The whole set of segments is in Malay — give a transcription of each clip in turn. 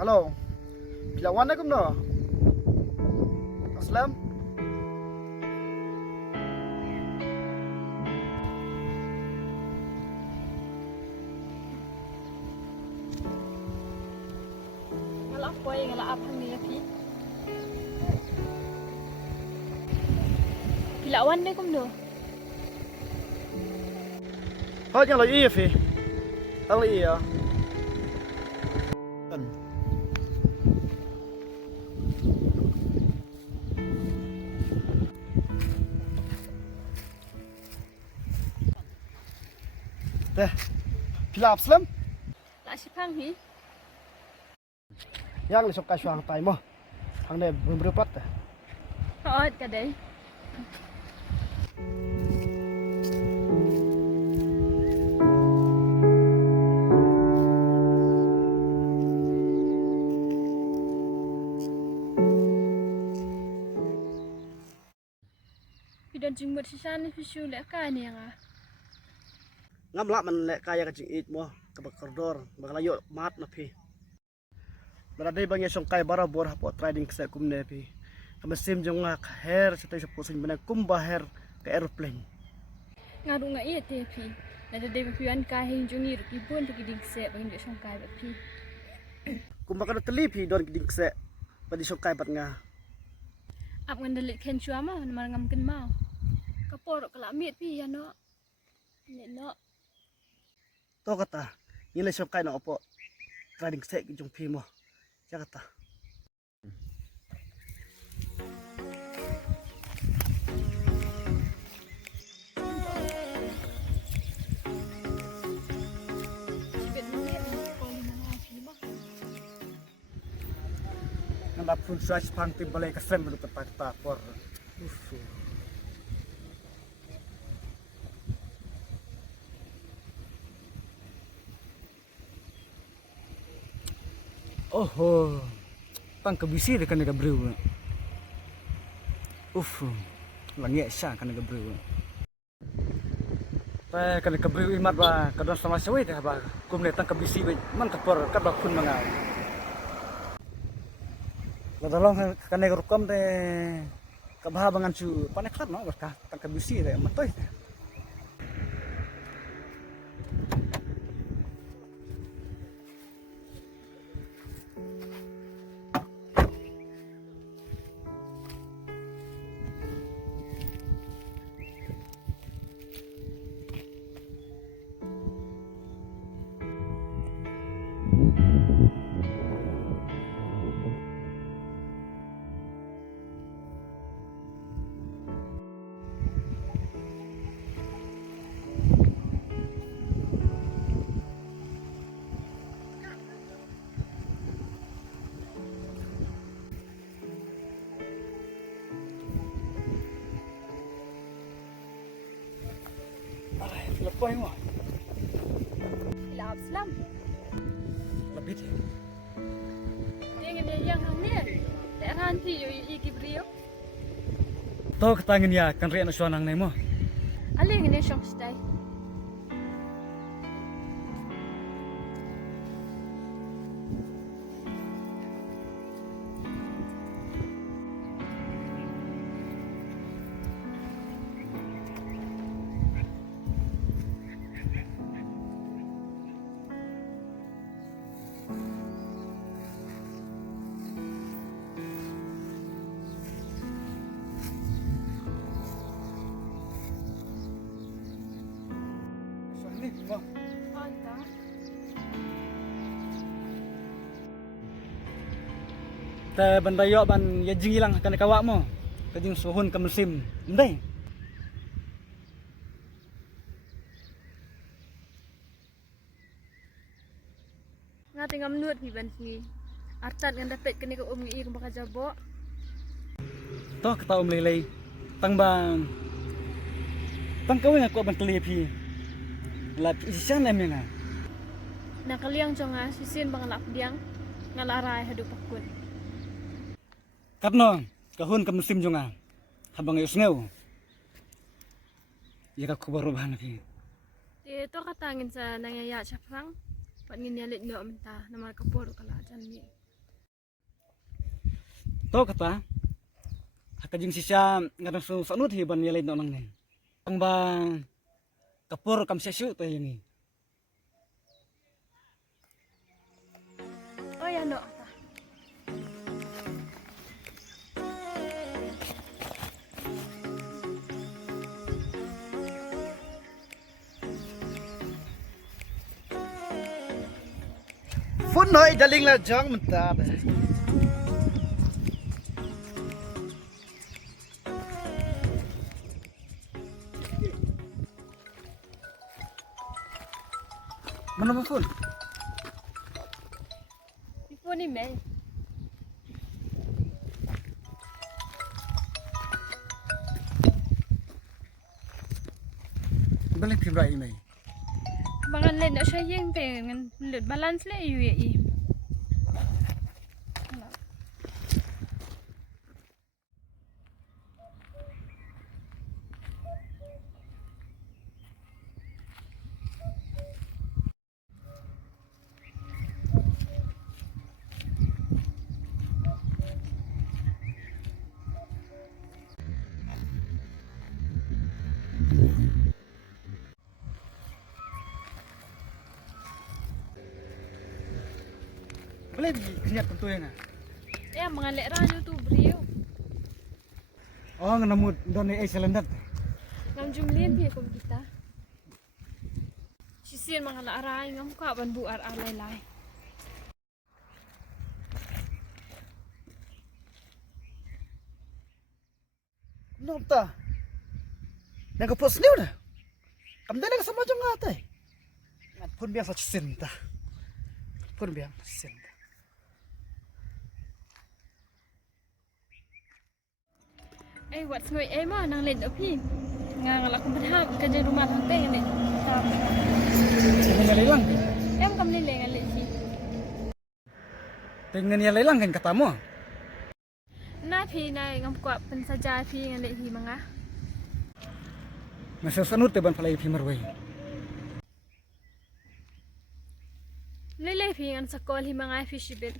Halo. Pilawan na kum no. Aslam. Ngalap boy ngalap hang ni pi. Pilawan deh kum do. Thôi yang lagi phi. Tang lagi ya. Kan. Teh. Pilap Aslam. Lah si phang hi. Yang le sok ka syang tai mo. Hang ne berempat teh. Ot ka dai. Pidan jingmut sisan ni fisu lek ka ni nga. Ngam la man le kaya ka jing it mo ka bakordor maglayo mat na phi. Berada bang yasong kay bara bor hapo trading sa kumne phi. Kamasim jong nga her sa tay sa pusin bana kumbaher ka airplane. Ngaru nga iya te pi. Nada dai pian ka hin jungi ru pun tu giding se bang de song kai pi. Kumbaka na tali phi don giding se padi sok kay pat nga. Ap ngan dalit ken chua ma mar ngam ken mau. Kapor kala mit pi ya no. Ne no. To kata yile sok kay na opo trading se ki jong phi mo. Ya kata. Nanda pun suai pang tim balai kasem betul tak por. Oh, tang kebisi dekan nega brew. Langi sya kan nega brew. Pa kan nega brew imat ba kadon sama sewe dah ba. Kum ne tang kebisi man kapor kadok pun mangal. Ladalong kan nega rukom de kabah bangan cu panek khat no berkah tang kebisi de matoy. Lepoy mo. Lah Aslam. Lebih deh. Yang hang ni. Lek han ti yo i ki brio. To ketangin ya kan rian suanang nai mo. Ale ngene shong stai. Anta. Ta bandayo ban ya jingilang kan kawak mo. Kajing suhun ka musim. Ndai. Ngati ngam nuot pi ban ni. Artat ngan dapat kene ko ngi ko baka jabo. To kata lelei. Tang bang. Tang kawin ako ban kali phi. Lap isisan na menga. Nakaliang jonga sisin bang lap diang ngalarai hadu pakun. Katno kahun ka musim jonga. Habang yusneu. Ya ka kubaru bahan phi. Ito katangin sa nangyaya sa prang. Pat ngin yalit no amta na mga kapuro kala dyan ni. to kata hakajing sisya ngadang sanut hi ban yelay nonang ne ang bang kapur kam sesu to ini Oh ya no ta. Phun nói daling la jang mentah. mana ba phun Ipo ni me. balik pibra ini Bangan len nak saya yang pengen lut balance le UAE. balik kenyat tentu ya nga Ya mga lek ranyo tu brio. oh nganamut doni selendat Ngam jumlin pi ko kita. Sisir mga la aray ngam ka ban bu ar alay lay. Nota. Nang pos liu na. Kam dala sama jong ate. Ngat pun biasa cinta. Pun biasa cinta. Eh what's ngoy eh ma nang len pi. Nga ngalak berham kerja rumah tangga ni. pengen lelang Em kam ni lengan len si. pengen ya lelang kan katamu Na pi nai ngam kwa pen saja pi ngan len hi manga. masa sanut te ban palai pimarwai Lele pi ngan sakol hi manga fi shibit.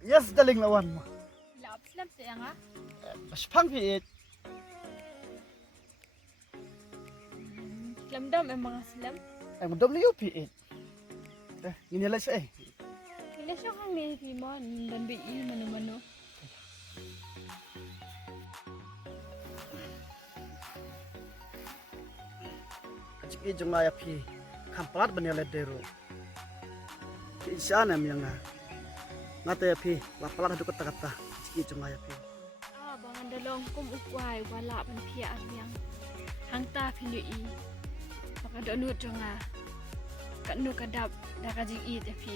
Yes daling lawan mo. Lap slap siya nga. Aspang pi it. Lamdam ang mga slam. Ay mo W pi it. Ginila siya eh. Kila siya kang ni pi mo dan bi mano-mano. Cik jong ngaya pi. Kampalat banyak dero. Insya Allah yang ngata ya pi. Lapalat hadu kata-kata. Cik jong ngaya pi. Ah bangan dalong kum ukwai wala ban pia yang hangta pinui. Maka donut jonga. Kanu kadap dah kajing i tapi.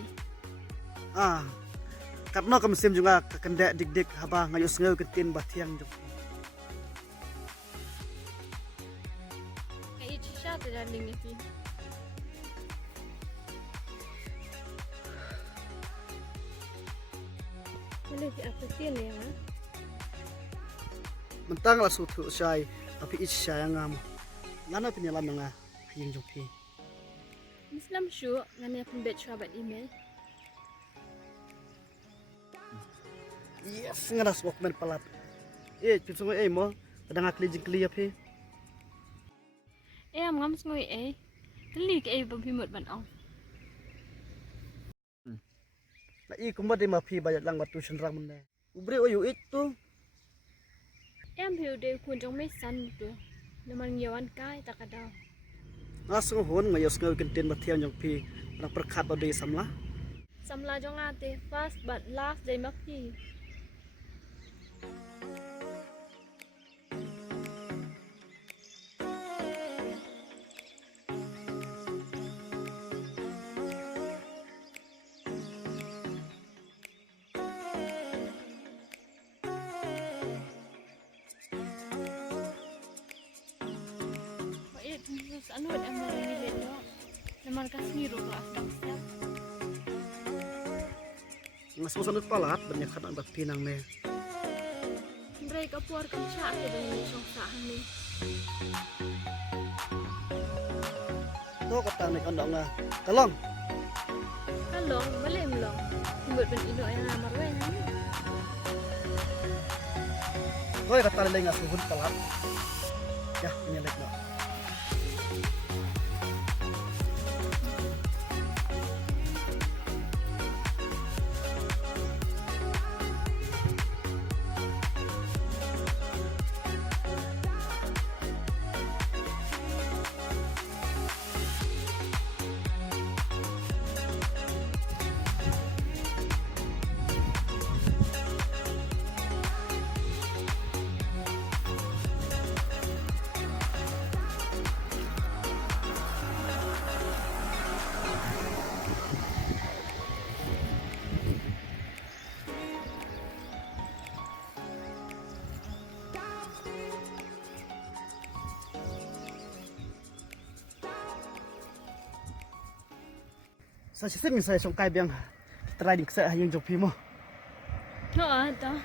Karena kemusim juga kekendek dik-dik haba ngayus ngeu ketin batiang jong. Kayak cisha tu daling ni pi. Boleh apa tian ya? Mentang lah suatu syai tapi ich syai yang ngam. Lana penyalam nga hayang jong pi. Muslim syu ngani pun bet sahabat email. Yes, ngaras walkman palat. Pinsu mo mo. kadang akli jengkli api. Em ngắm ngồi ấy Lý cái em bấm một bản ong Na i kumba di mapi banyak lang batu senrang mende. Ubri oyu itu. Em hiểu đều cuốn trong mấy săn được nhưng mà nhiều ăn cay ta cả đau Langsung hon ngayos ngaw kentin batiam yang pi nak perkat bodi samla. Samla cho nga te fast but last day mắc gì Ano ang narinig nyo? Naman kasi rupa ang step. Mas masanut palat banyak kan ang pinang me. Bray kapuar kang siya at iba yung isang saan ni. To katang ni kandang nga. Kalong. Kalong, malim long. Himot ban ino ay namarwen. Koy katang nila nga suhun palat. Ya, nyelek na. Sa sistem saya song kai biang riding sa hayang jopi mo. No, ata.